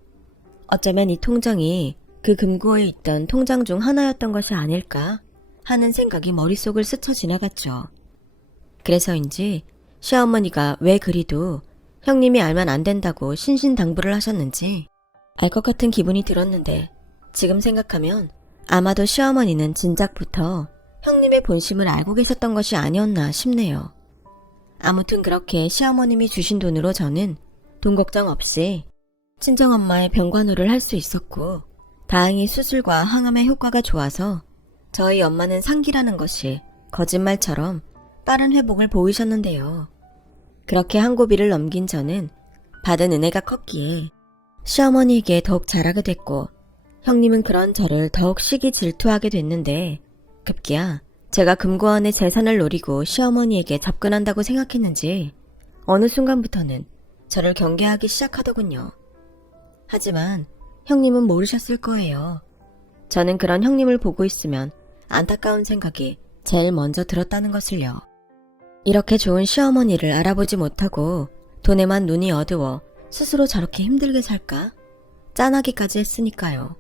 어쩌면 이 통장이 그 금고에 있던 통장 중 하나였던 것이 아닐까 하는 생각이 머릿속을 스쳐 지나갔죠. 그래서인지 시어머니가 왜 그리도 형님이 알면 안 된다고 신신당부를 하셨는지 알 것 같은 기분이 들었는데, 지금 생각하면 아마도 시어머니는 진작부터 형님의 본심을 알고 계셨던 것이 아니었나 싶네요. 아무튼 그렇게 시어머님이 주신 돈으로 저는 돈 걱정 없이 친정엄마의 병간호를 할 수 있었고, 다행히 수술과 항암의 효과가 좋아서 저희 엄마는 상기라는 것이 거짓말처럼 빠른 회복을 보이셨는데요. 그렇게 한 고비를 넘긴 저는 받은 은혜가 컸기에 시어머니에게 더욱 잘하게 됐고, 형님은 그런 저를 더욱 시기 질투하게 됐는데, 급기야 제가 금고원의 재산을 노리고 시어머니에게 접근한다고 생각했는지 어느 순간부터는 저를 경계하기 시작하더군요. 하지만 형님은 모르셨을 거예요. 저는 그런 형님을 보고 있으면 안타까운 생각이 제일 먼저 들었다는 것을요. 이렇게 좋은 시어머니를 알아보지 못하고 돈에만 눈이 어두워 스스로 저렇게 힘들게 살까? 짠하기까지 했으니까요.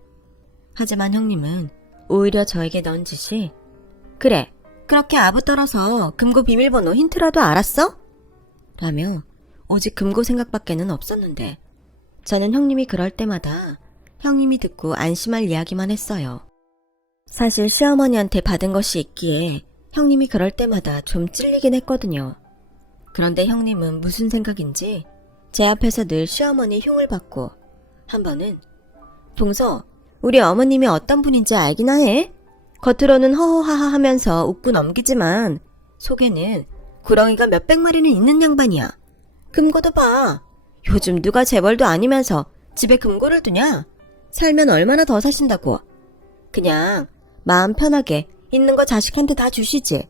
하지만 형님은 오히려 저에게 넌지시, 그래, 그렇게 아부 떨어서 금고 비밀번호 힌트라도 알았어? 라며 오직 금고 생각밖에는 없었는데, 저는 형님이 그럴 때마다 형님이 듣고 안심할 이야기만 했어요. 사실 시어머니한테 받은 것이 있기에 형님이 그럴 때마다 좀 찔리긴 했거든요. 그런데 형님은 무슨 생각인지 제 앞에서 늘 시어머니 흉을 받고, 한 번은 동서, 우리 어머님이 어떤 분인지 알기나 해? 겉으로는 허허하하 하면서 웃고 넘기지만 속에는 구렁이가 몇백 마리는 있는 양반이야. 금고도 봐. 요즘 누가 재벌도 아니면서 집에 금고를 두냐? 살면 얼마나 더 사신다고. 그냥 마음 편하게 있는 거 자식한테 다 주시지.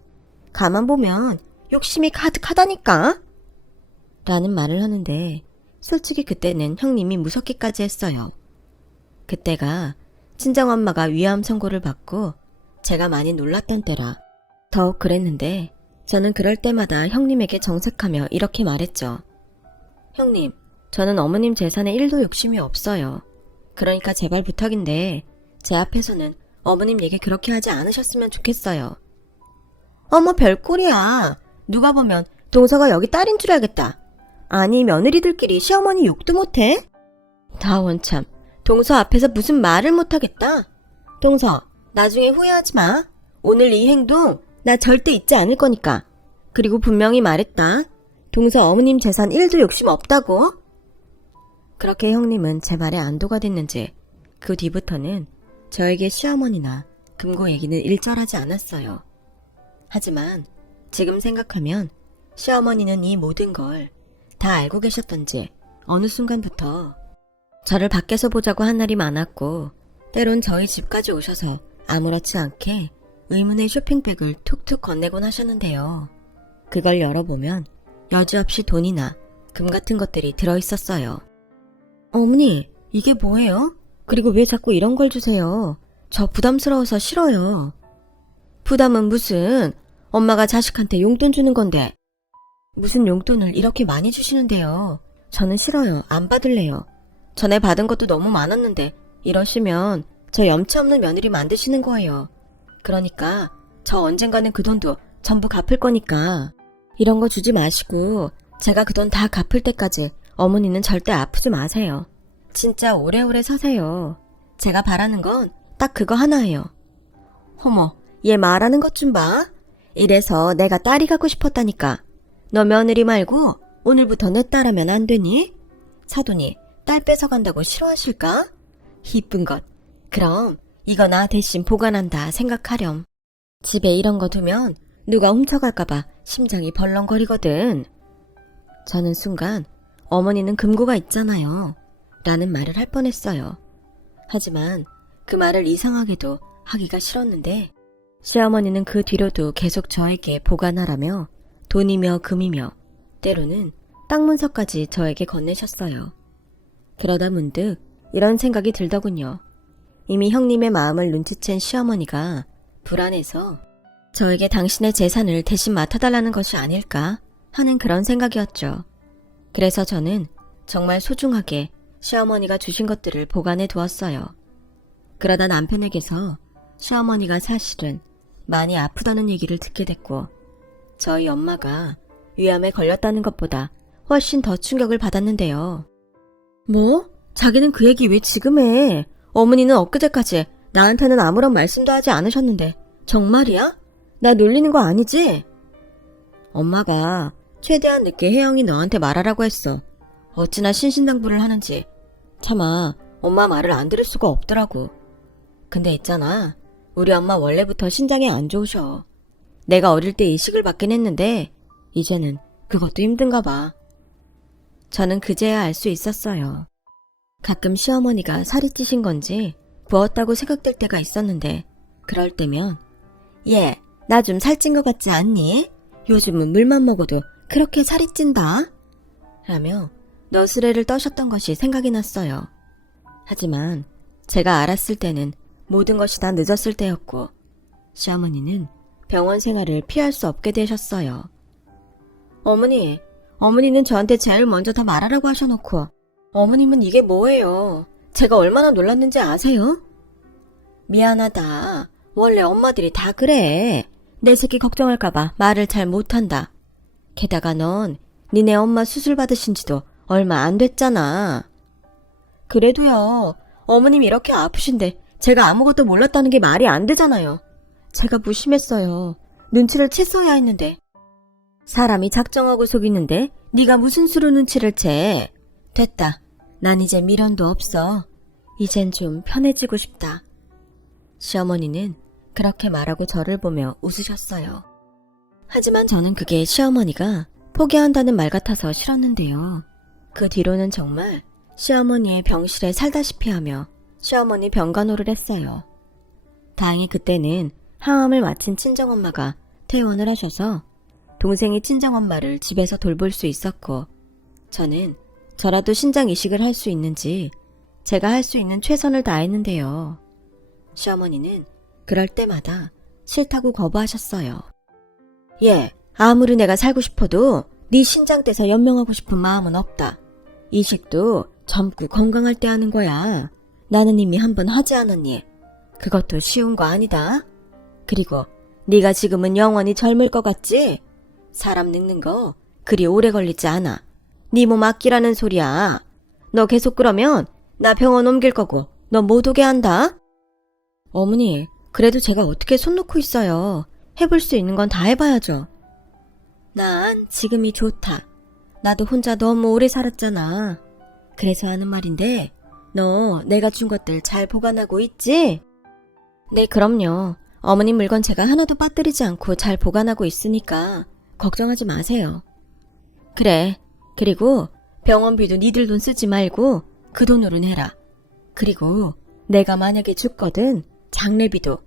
가만 보면 욕심이 가득하다니까. 라는 말을 하는데, 솔직히 그때는 형님이 무섭기까지 했어요. 그때가 친정엄마가 위암 선고를 받고 제가 많이 놀랐던 때라 더욱 그랬는데, 저는 그럴 때마다 형님에게 정색하며 이렇게 말했죠. 형님, 저는 어머님 재산에 1도 욕심이 없어요. 그러니까 제발 부탁인데 제 앞에서는 어머님 얘기 그렇게 하지 않으셨으면 좋겠어요. 어머, 별꼴이야. 누가 보면 동서가 여기 딸인 줄 알겠다. 아니, 며느리들끼리 시어머니 욕도 못해? 나 원참 동서 앞에서 무슨 말을 못하겠다. 동서, 나중에 후회하지 마. 오늘 이 행동 나 절대 잊지 않을 거니까. 그리고 분명히 말했다. 동서 어머님 재산 1도 욕심 없다고. 그렇게 형님은 제 말에 안도가 됐는지 그 뒤부터는 저에게 시어머니나 금고 얘기는 일절하지 않았어요. 하지만 지금 생각하면 시어머니는 이 모든 걸 다 알고 계셨던지 어느 순간부터 저를 밖에서 보자고 한 날이 많았고, 때론 저희 집까지 오셔서 아무렇지 않게 의문의 쇼핑백을 툭툭 건네곤 하셨는데요. 그걸 열어보면 여지없이 돈이나 금 같은 것들이 들어있었어요. 어머니, 이게 뭐예요? 그리고 왜 자꾸 이런 걸 주세요? 저 부담스러워서 싫어요. 부담은 무슨, 엄마가 자식한테 용돈 주는 건데. 무슨 용돈을 이렇게 많이 주시는데요. 저는 싫어요. 안 받을래요. 전에 받은 것도 너무 많았는데 이러시면 저 염치 없는 며느리 만드시는 거예요. 그러니까 저 언젠가는 그 돈도 전부 갚을 거니까 이런 거 주지 마시고 제가 그 돈 다 갚을 때까지 어머니는 절대 아프지 마세요. 진짜 오래오래 사세요. 제가 바라는 건 딱 그거 하나예요. 어머, 얘 말하는 것 좀 봐. 이래서 내가 딸이 가고 싶었다니까. 너 며느리 말고 오늘부터 내 딸하면 안 되니? 사돈이 딸 뺏어간다고 싫어하실까? 이쁜 것. 그럼 이거 나 대신 보관한다 생각하렴. 집에 이런 거 두면 누가 훔쳐갈까봐 심장이 벌렁거리거든. 저는 순간 어머니는 금고가 있잖아요 라는 말을 할 뻔했어요. 하지만 그 말을 이상하게도 하기가 싫었는데 시어머니는 그 뒤로도 계속 저에게 보관하라며 돈이며 금이며 때로는 땅 문서까지 저에게 건네셨어요. 그러다 문득 이런 생각이 들더군요. 이미 형님의 마음을 눈치챈 시어머니가 불안해서 저에게 당신의 재산을 대신 맡아달라는 것이 아닐까 하는 그런 생각이었죠. 그래서 저는 정말 소중하게 시어머니가 주신 것들을 보관해 두었어요. 그러다 남편에게서 시어머니가 사실은 많이 아프다는 얘기를 듣게 됐고, 저희 엄마가 위암에 걸렸다는 것보다 훨씬 더 충격을 받았는데요. 뭐? 자기는 그 얘기 왜 지금 해? 어머니는 엊그제까지 나한테는 아무런 말씀도 하지 않으셨는데 정말이야? 나 놀리는 거 아니지? 엄마가 최대한 늦게 혜영이 너한테 말하라고 했어. 어찌나 신신당부를 하는지. 차마 엄마 말을 안 들을 수가 없더라고. 근데 있잖아, 우리 엄마 원래부터 신장이 안 좋으셔. 내가 어릴 때 이식을 받긴 했는데 이제는 그것도 힘든가 봐. 저는 그제야 알 수 있었어요. 가끔 시어머니가 살이 찌신 건지 부었다고 생각될 때가 있었는데, 그럴 때면 얘, 나 좀 살찐 것 같지 않니? 요즘은 물만 먹어도 그렇게 살이 찐다? 라며 너스레를 떠셨던 것이 생각이 났어요. 하지만 제가 알았을 때는 모든 것이 다 늦었을 때였고, 시어머니는 병원 생활을 피할 수 없게 되셨어요. 어머니는 저한테 제일 먼저 다 말하라고 하셔놓고 어머님은 이게 뭐예요? 제가 얼마나 놀랐는지 아세요? 미안하다. 원래 엄마들이 다 그래. 내 새끼 걱정할까봐 말을 잘 못한다. 게다가 넌 니네 엄마 수술 받으신 지도 얼마 안 됐잖아. 그래도요, 어머님 이렇게 아프신데 제가 아무것도 몰랐다는 게 말이 안 되잖아요. 제가 무심했어요. 눈치를 챘어야 했는데. 사람이 작정하고 속이는데 네가 무슨 수로 눈치를 채. 됐다. 난 이제 미련도 없어. 이젠 좀 편해지고 싶다. 시어머니는 그렇게 말하고 저를 보며 웃으셨어요. 하지만 저는 그게 시어머니가 포기한다는 말 같아서 싫었는데요. 그 뒤로는 정말 시어머니의 병실에 살다시피 하며 시어머니 병간호를 했어요. 다행히 그때는 항암을 마친 친정엄마가 퇴원을 하셔서 동생이 친정엄마를 집에서 돌볼 수 있었고, 저는 저라도 신장 이식을 할 수 있는지 제가 할 수 있는 최선을 다했는데요. 시어머니는 그럴 때마다 싫다고 거부하셨어요. 얘, 아무리 내가 살고 싶어도 네 신장 떼서 연명하고 싶은 마음은 없다. 이식도 젊고 건강할 때 하는 거야. 나는 이미 한 번 하지 않았니? 그것도 쉬운 거 아니다. 그리고 네가 지금은 영원히 젊을 것 같지? 사람 늙는 거 그리 오래 걸리지 않아. 네 몸 아끼라는 소리야. 너 계속 그러면 나 병원 옮길 거고 너 못 오게 한다. 어머니, 그래도 제가 어떻게 손 놓고 있어요. 해볼 수 있는 건 다 해봐야죠. 난 지금이 좋다. 나도 혼자 너무 오래 살았잖아. 그래서 하는 말인데, 너 내가 준 것들 잘 보관하고 있지? 네, 그럼요. 어머님 물건 제가 하나도 빠뜨리지 않고 잘 보관하고 있으니까 걱정하지 마세요. 그래. 그리고 병원비도 니들 돈 쓰지 말고 그 돈으로 내라. 그리고 내가 만약에 죽거든 장례비도.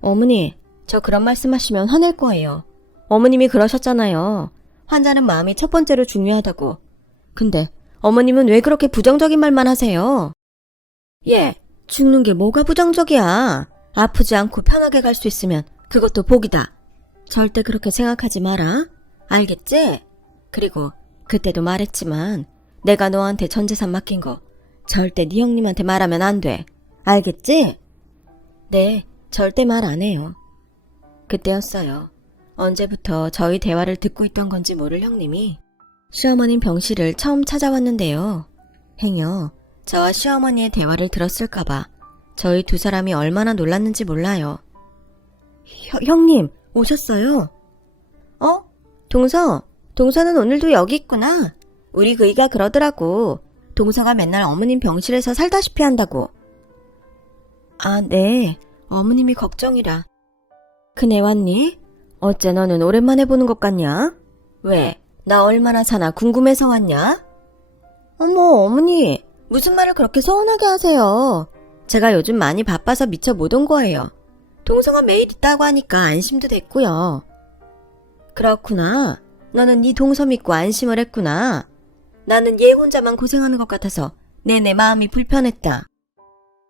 어머니, 저 그런 말씀하시면 화낼 거예요. 어머님이 그러셨잖아요. 환자는 마음이 첫 번째로 중요하다고. 근데 어머님은 왜 그렇게 부정적인 말만 하세요? 예, 죽는 게 뭐가 부정적이야. 아프지 않고 편하게 갈 수 있으면 그것도 복이다. 절대 그렇게 생각하지 마라. 알겠지? 그리고 그때도 말했지만 내가 너한테 전 재산 맡긴 거 절대 네 형님한테 말하면 안 돼. 알겠지? 네, 절대 말 안 해요. 그때였어요. 언제부터 저희 대화를 듣고 있던 건지 모를 형님이 시어머님 병실을 처음 찾아왔는데요. 행여 저와 시어머니의 대화를 들었을까봐 저희 두 사람이 얼마나 놀랐는지 몰라요. 형님, 오셨어요? 동서는 오늘도 여기 있구나. 우리 그이가 그러더라고. 동서가 맨날 어머님 병실에서 살다시피 한다고. 아, 네. 어머님이 걱정이라. 그네 왔니? 어째 너는 오랜만에 보는 것 같냐? 왜? 나 얼마나 사나 궁금해서 왔냐? 어머, 어머니. 무슨 말을 그렇게 서운하게 하세요. 제가 요즘 많이 바빠서 미처 못 온 거예요. 동서가 매일 있다고 하니까 안심도 됐고요. 그렇구나. 너는 네 동서 믿고 안심을 했구나. 나는 얘 혼자만 고생하는 것 같아서 내내 마음이 불편했다.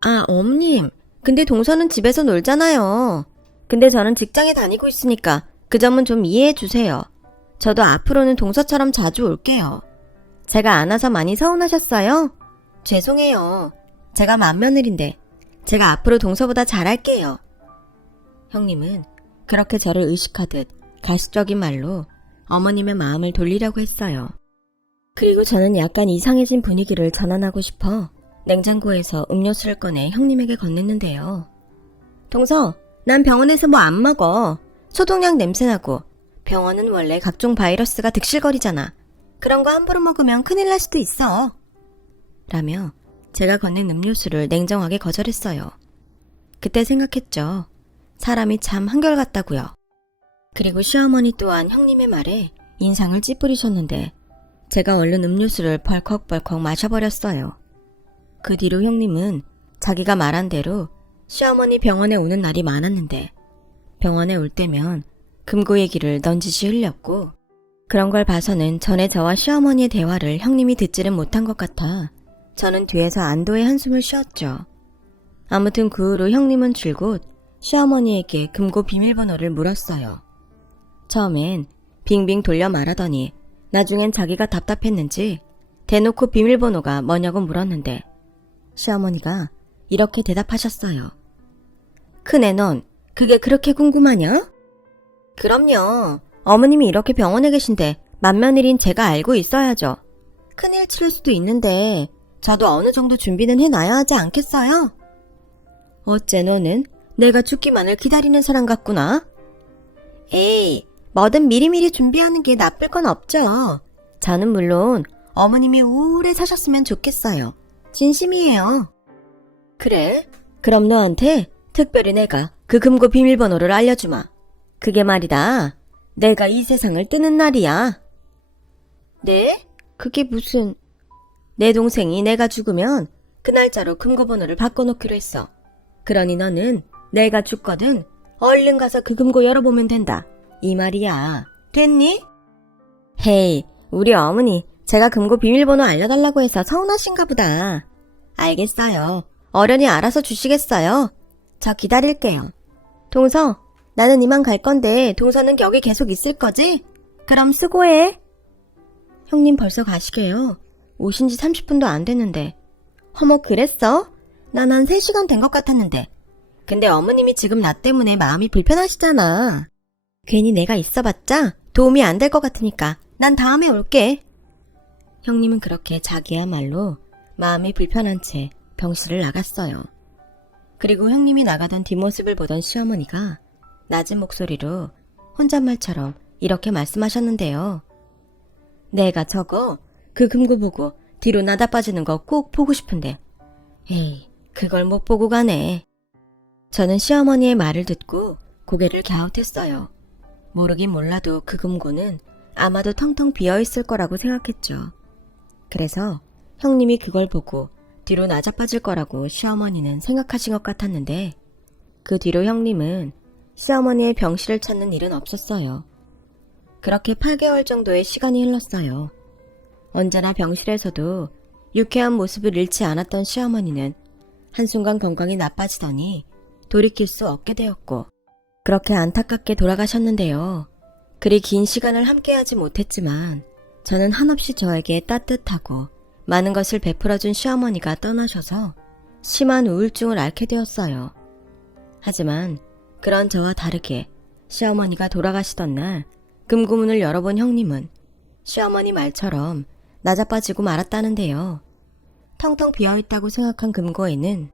아, 어머님. 근데 동서는 집에서 놀잖아요. 근데 저는 직장에 다니고 있으니까 그 점은 좀 이해해 주세요. 저도 앞으로는 동서처럼 자주 올게요. 제가 안 와서 많이 서운하셨어요? 죄송해요. 제가 맏며느리인데 제가 앞으로 동서보다 잘할게요. 형님은 그렇게 저를 의식하듯 가식적인 말로 어머님의 마음을 돌리려고 했어요. 그리고 저는 약간 이상해진 분위기를 전환하고 싶어 냉장고에서 음료수를 꺼내 형님에게 건넸는데요. 동서, 난 병원에서 뭐 안 먹어. 소독약 냄새나고 병원은 원래 각종 바이러스가 득실거리잖아. 그런 거 함부로 먹으면 큰일 날 수도 있어. 라며 제가 건넨 음료수를 냉정하게 거절했어요. 그때 생각했죠. 사람이 참 한결같다고요. 그리고 시어머니 또한 형님의 말에 인상을 찌푸리셨는데 제가 얼른 음료수를 벌컥벌컥 마셔버렸어요. 그 뒤로 형님은 자기가 말한 대로 시어머니 병원에 오는 날이 많았는데 병원에 올 때면 금고 얘기를 넌지시 흘렸고 그런 걸 봐서는 전에 저와 시어머니의 대화를 형님이 듣지는 못한 것 같아 저는 뒤에서 안도의 한숨을 쉬었죠. 아무튼 그 후로 형님은 줄곧 시어머니에게 금고 비밀번호를 물었어요. 처음엔 빙빙 돌려 말하더니 나중엔 자기가 답답했는지 대놓고 비밀번호가 뭐냐고 물었는데 시어머니가 이렇게 대답하셨어요. 큰애 넌 그게 그렇게 궁금하냐? 그럼요. 어머님이 이렇게 병원에 계신데 맏며느리인 제가 알고 있어야죠. 큰일 치를 수도 있는데 저도 어느 정도 준비는 해놔야 하지 않겠어요? 어째 너는 내가 죽기만을 기다리는 사람 같구나. 에이, 뭐든 미리미리 준비하는 게 나쁠 건 없죠. 저는 물론 어머님이 오래 사셨으면 좋겠어요. 진심이에요. 그래? 그럼 너한테 특별히 내가 그 금고 비밀번호를 알려주마. 그게 말이다. 내가 이 세상을 뜨는 날이야. 네? 그게 무슨... 내 동생이 내가 죽으면 그 날짜로 금고 번호를 바꿔놓기로 했어. 그러니 너는 내가 죽거든 얼른 가서 그 금고 열어보면 된다. 이 말이야. 됐니? 헤이, 우리 어머니 제가 금고 비밀번호 알려달라고 해서 서운하신가 보다. 알겠어요. 어련히 알아서 주시겠어요? 저 기다릴게요. 동서, 나는 이만 갈 건데 동서는 여기 계속 있을 거지? 그럼 수고해. 형님 벌써 가시게요. 오신 지 30분도 안 됐는데. 어머, 그랬어? 난 한 3시간 된 것 같았는데. 근데 어머님이 지금 나 때문에 마음이 불편하시잖아. 괜히 내가 있어봤자 도움이 안 될 것 같으니까 난 다음에 올게. 형님은 그렇게 자기야말로 마음이 불편한 채 병실을 나갔어요. 그리고 형님이 나가던 뒷모습을 보던 시어머니가 낮은 목소리로 혼잣말처럼 이렇게 말씀하셨는데요. 내가 저거 그 금고 보고 뒤로 나다 빠지는 거 꼭 보고 싶은데 에이, 그걸 못 보고 가네. 저는 시어머니의 말을 듣고 고개를 갸웃했어요. 모르긴 몰라도 그 금고는 아마도 텅텅 비어있을 거라고 생각했죠. 그래서 형님이 그걸 보고 뒤로 나자빠질 거라고 시어머니는 생각하신 것 같았는데 그 뒤로 형님은 시어머니의 병실을 찾는 일은 없었어요. 그렇게 8개월 정도의 시간이 흘렀어요. 언제나 병실에서도 유쾌한 모습을 잃지 않았던 시어머니는 한순간 건강이 나빠지더니 돌이킬 수 없게 되었고 그렇게 안타깝게 돌아가셨는데요. 그리 긴 시간을 함께하지 못했지만 저는 한없이 저에게 따뜻하고 많은 것을 베풀어준 시어머니가 떠나셔서 심한 우울증을 앓게 되었어요. 하지만 그런 저와 다르게 시어머니가 돌아가시던 날 금고문을 열어본 형님은 시어머니 말처럼 나자빠지고 말았다는데요. 텅텅 비어있다고 생각한 금고에는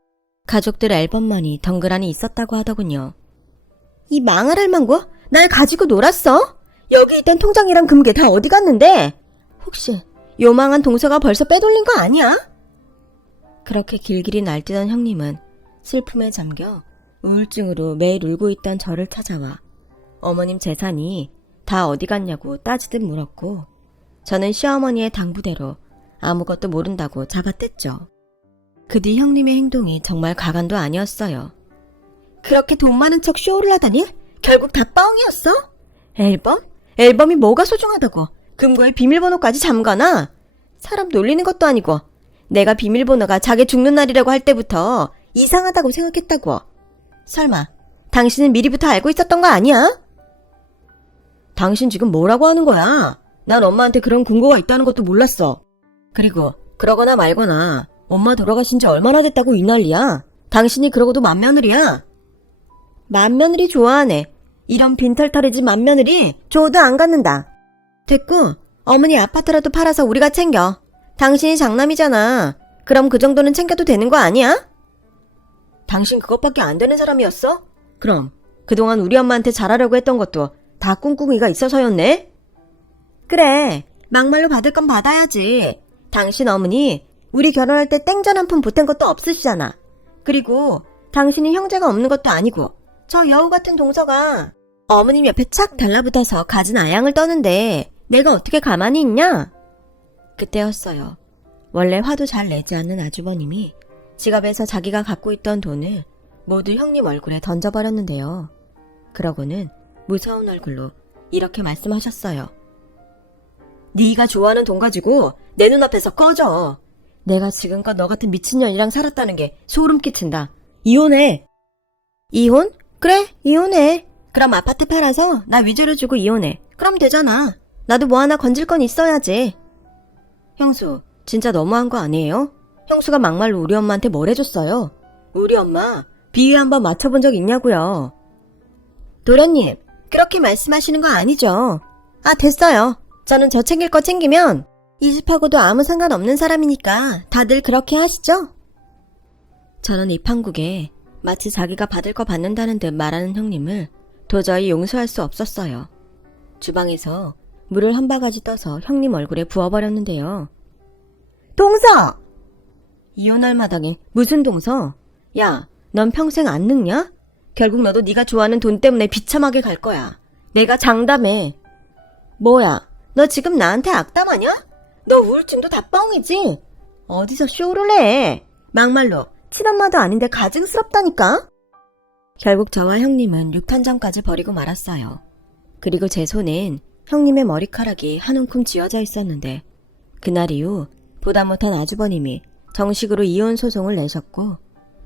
가족들 앨범만이 덩그러니 있었다고 하더군요. 이 망할 할망구? 날 가지고 놀았어? 여기 있던 통장이랑 금괴 다 어디 갔는데? 혹시 요망한 동서가 벌써 빼돌린 거 아니야? 그렇게 길길이 날뛰던 형님은 슬픔에 잠겨 우울증으로 매일 울고 있던 저를 찾아와 어머님 재산이 다 어디 갔냐고 따지듯 물었고 저는 시어머니의 당부대로 아무것도 모른다고 잡아댔죠. 그 뒤 형님의 행동이 정말 가관도 아니었어요. 그렇게 돈 많은 척 쇼를 하다니 결국 다 뻥이었어? 앨범? 앨범이 뭐가 소중하다고 금고에 비밀번호까지 잠가놔? 사람 놀리는 것도 아니고 내가 비밀번호가 자기 죽는 날이라고 할 때부터 이상하다고 생각했다고. 설마 당신은 미리부터 알고 있었던 거 아니야? 당신 지금 뭐라고 하는 거야? 난 엄마한테 그런 금고가 있다는 것도 몰랐어. 그리고 그러거나 말거나 엄마 돌아가신 지 얼마나 됐다고 이 난리야? 당신이 그러고도 맏며느리야. 맏며느리 좋아하네. 이런 빈털터리지 맏며느리 줘도 안 갖는다. 됐고 어머니 아파트라도 팔아서 우리가 챙겨. 당신이 장남이잖아. 그럼 그 정도는 챙겨도 되는 거 아니야? 당신 그것밖에 안 되는 사람이었어? 그럼 그동안 우리 엄마한테 잘하려고 했던 것도 다 꿍꿍이가 있어서였네? 그래, 막말로 받을 건 받아야지. 당신 어머니 우리 결혼할 때 땡전 한 푼 보탠 것도 없으시잖아. 그리고 당신이 형제가 없는 것도 아니고 저 여우 같은 동서가 어머님 옆에 착 달라붙어서 가진 아양을 떠는데 내가 어떻게 가만히 있냐? 그때였어요. 원래 화도 잘 내지 않는 아주버님이 지갑에서 자기가 갖고 있던 돈을 모두 형님 얼굴에 던져버렸는데요. 그러고는 무서운 얼굴로 이렇게 말씀하셨어요. 네가 좋아하는 돈 가지고 내 눈앞에서 꺼져. 내가 지금껏 너 같은 미친년이랑 살았다는 게 소름 끼친다. 이혼해. 이혼? 그래, 이혼해. 그럼 아파트 팔아서 나 위조료 주고 이혼해. 그럼 되잖아. 나도 뭐 하나 건질 건 있어야지. 형수, 진짜 너무한 거 아니에요? 형수가 막말로 우리 엄마한테 뭘 해줬어요? 우리 엄마 비위 한번 맞춰본 적 있냐고요? 도련님, 그렇게 말씀하시는 거 아니죠? 아, 됐어요. 저는 저 챙길 거 챙기면 이 집하고도 아무 상관없는 사람이니까 다들 그렇게 하시죠? 저는 이 판국에 마치 자기가 받을 거 받는다는 듯 말하는 형님을 도저히 용서할 수 없었어요. 주방에서 물을 한 바가지 떠서 형님 얼굴에 부어버렸는데요. 동서! 이혼할 마당에 무슨 동서? 야, 넌 평생 안 늙냐? 결국 너도 네가 좋아하는 돈 때문에 비참하게 갈 거야. 내가 장담해. 뭐야, 너 지금 나한테 악담하냐? 너 우울증도 다 뻥이지? 어디서 쇼를 해? 막말로 친엄마도 아닌데 가증스럽다니까? 결국 저와 형님은 육탄장까지 버리고 말았어요. 그리고 제 손엔 형님의 머리카락이 한 움큼 쥐어져 있었는데 그날 이후 보다 못한 아주버님이 정식으로 이혼 소송을 내셨고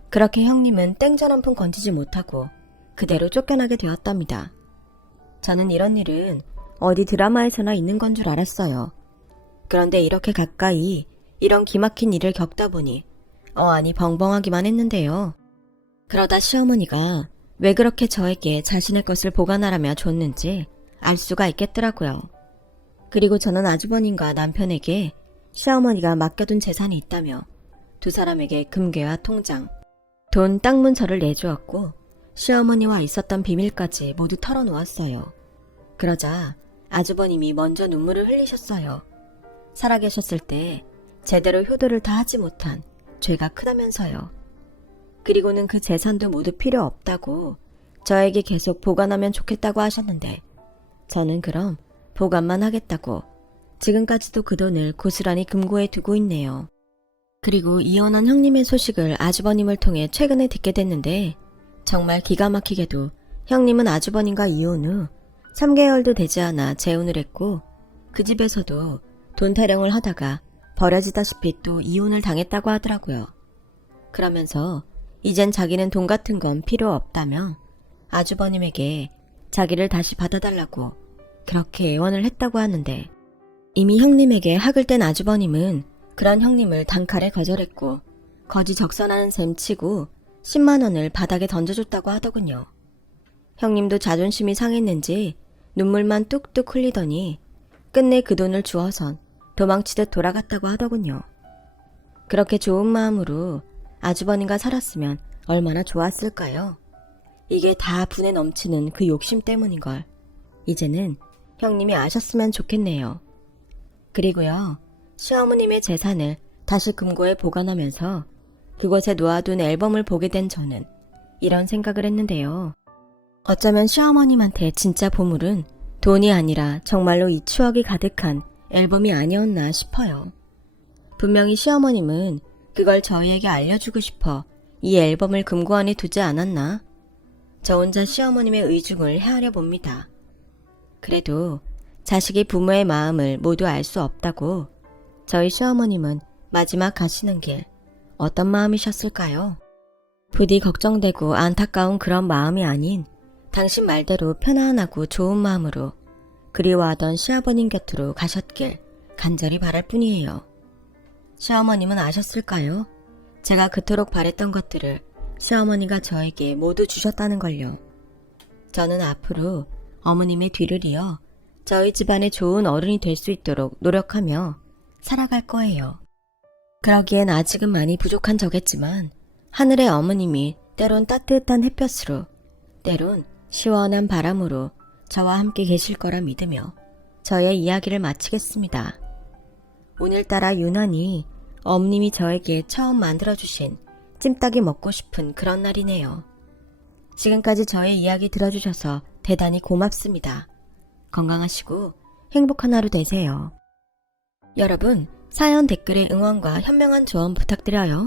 그렇게 형님은 땡전 한 푼 건지지 못하고 그대로 쫓겨나게 되었답니다. 저는 이런 일은 어디 드라마에서나 있는 건 줄 알았어요. 그런데 이렇게 가까이 이런 기막힌 일을 겪다 보니 어안이 벙벙하기만 했는데요. 그러다 시어머니가 왜 그렇게 저에게 자신의 것을 보관하라며 줬는지 알 수가 있겠더라고요. 그리고 저는 아주버님과 남편에게 시어머니가 맡겨둔 재산이 있다며 두 사람에게 금괴와 통장, 돈 땅 문서를 내주었고 시어머니와 있었던 비밀까지 모두 털어놓았어요. 그러자 아주버님이 먼저 눈물을 흘리셨어요. 살아계셨을 때 제대로 효도를 다 하지 못한 죄가 크다면서요. 그리고는 그 재산도 모두 필요 없다고 저에게 계속 보관하면 좋겠다고 하셨는데 저는 그럼 보관만 하겠다고 지금까지도 그 돈을 고스란히 금고에 두고 있네요. 그리고 이혼한 형님의 소식을 아주버님을 통해 최근에 듣게 됐는데 정말 기가 막히게도 형님은 아주버님과 이혼 후 3개월도 되지 않아 재혼을 했고 그 집에서도 돈 타령을 하다가 버려지다시피 또 이혼을 당했다고 하더라고요. 그러면서 이젠 자기는 돈 같은 건 필요 없다며 아주버님에게 자기를 다시 받아달라고 그렇게 애원을 했다고 하는데 이미 형님에게 학을 뗀 아주버님은 그런 형님을 단칼에 거절했고 거지 적선하는 셈 치고 10만 원을 바닥에 던져줬다고 하더군요. 형님도 자존심이 상했는지 눈물만 뚝뚝 흘리더니 끝내 그 돈을 주어선 도망치듯 돌아갔다고 하더군요. 그렇게 좋은 마음으로 아주버님과 살았으면 얼마나 좋았을까요? 이게 다 분에 넘치는 그 욕심 때문인걸 이제는 형님이 아셨으면 좋겠네요. 그리고요, 시어머님의 재산을 다시 금고에 보관하면서 그곳에 놓아둔 앨범을 보게 된 저는 이런 생각을 했는데요. 어쩌면 시어머님한테 진짜 보물은 돈이 아니라 정말로 이 추억이 가득한 앨범이 아니었나 싶어요. 분명히 시어머님은 그걸 저희에게 알려주고 싶어 이 앨범을 금고 안에 두지 않았나? 저 혼자 시어머님의 의중을 헤아려 봅니다. 그래도 자식이 부모의 마음을 모두 알 수 없다고 저희 시어머님은 마지막 가시는 길 어떤 마음이셨을까요? 부디 걱정되고 안타까운 그런 마음이 아닌 당신 말대로 편안하고 좋은 마음으로 그리워하던 시아버님 곁으로 가셨길 간절히 바랄 뿐이에요. 시어머님은 아셨을까요? 제가 그토록 바랬던 것들을 시어머니가 저에게 모두 주셨다는 걸요. 저는 앞으로 어머님의 뒤를 이어 저희 집안의 좋은 어른이 될 수 있도록 노력하며 살아갈 거예요. 그러기엔 아직은 많이 부족한 저겠지만 하늘의 어머님이 때론 따뜻한 햇볕으로 때론 시원한 바람으로 저와 함께 계실 거라 믿으며 저의 이야기를 마치겠습니다. 오늘따라 유난히 어머님이 저에게 처음 만들어주신 찜닭이 먹고 싶은 그런 날이네요. 지금까지 저의 이야기 들어주셔서 대단히 고맙습니다. 건강하시고 행복한 하루 되세요. 여러분, 사연 댓글에 응원과 현명한 조언 부탁드려요.